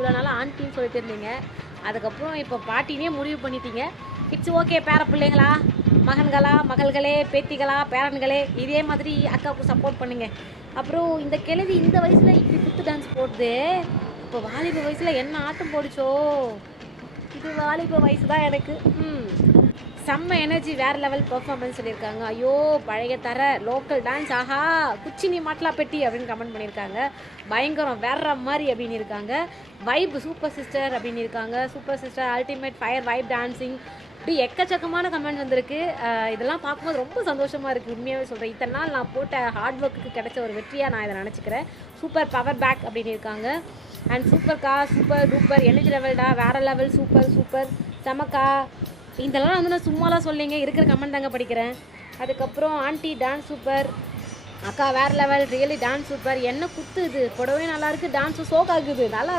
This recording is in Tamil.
இவ்வளோ நாளாக ஆண்டின்னு சொல்லிட்டு இருந்தீங்க. அதுக்கப்புறம் இப்போ பாட்டினே முடிவு பண்ணிட்டீங்க. It's okay. பேர பிள்ளைங்களா, மகன்களா, மகள்களே, பேத்திகளா, பேரன்களே, இதே மாதிரி அக்காவுக்கு சப்போர்ட் பண்ணுங்க. அப்புறம் இந்த கிழவி இந்த வயசில் இப்படி குத்து டான்ஸ் போடுது. இப்போ வாலிப வயசில் என்ன ஆட்டம் போடுச்சோ. இது வாலிப வயசு தான் எனக்கு. செம்ம எனர்ஜி, வேறு லெவல் பெர்ஃபார்மன்ஸ் சொல்லியிருக்காங்க. ஐயோ பழைய தர லோக்கல் டான்ஸ், ஆஹா குச்சினி மாட்டலா பெட்டி அப்படின்னு கமெண்ட் பண்ணியிருக்காங்க. பயங்கரம் வேற மாதிரி அப்படின்னு இருக்காங்க. வைப் சூப்பர் சிஸ்டர் அப்படின்னு இருக்காங்க. Super sister ultimate fire vibe dancing, இப்படி எக்கச்சக்கமான கமெண்ட் வந்திருக்கு. இதெல்லாம் பார்க்கும்போது ரொம்ப சந்தோஷமாக இருக்குது. உண்மையாகவே சொல்கிறேன், இத்தனை நாள் நான் போட்ட ஹார்ட் ஒர்க்குக்கு கிடைச்ச ஒரு வெற்றியாக நான் இதை நினச்சிக்கிறேன். சூப்பர் பவர் பேக் அப்படின்னு இருக்காங்க. அண்ட் சூப்பர்க்கா, சூப்பர் டூப்பர், எனர்ஜி லெவல்டா, வேறு லெவல், சூப்பர் சூப்பர் செமக்கா. இதெல்லாம் வந்து நான் சும்மாலாம் சொல்லிங்க, இருக்கிற கமெண்ட் தாங்க படிக்கிறேன். அதுக்கப்புறம் ஆண்டி டான்ஸ் சூப்பர், அக்கா வேறு லெவல், ரியலி டான்ஸ் சூப்பர், என்ன குத்துது, புடவை நல்லாயிருக்கு, டான்ஸும் சோக்காகுது, நல்லா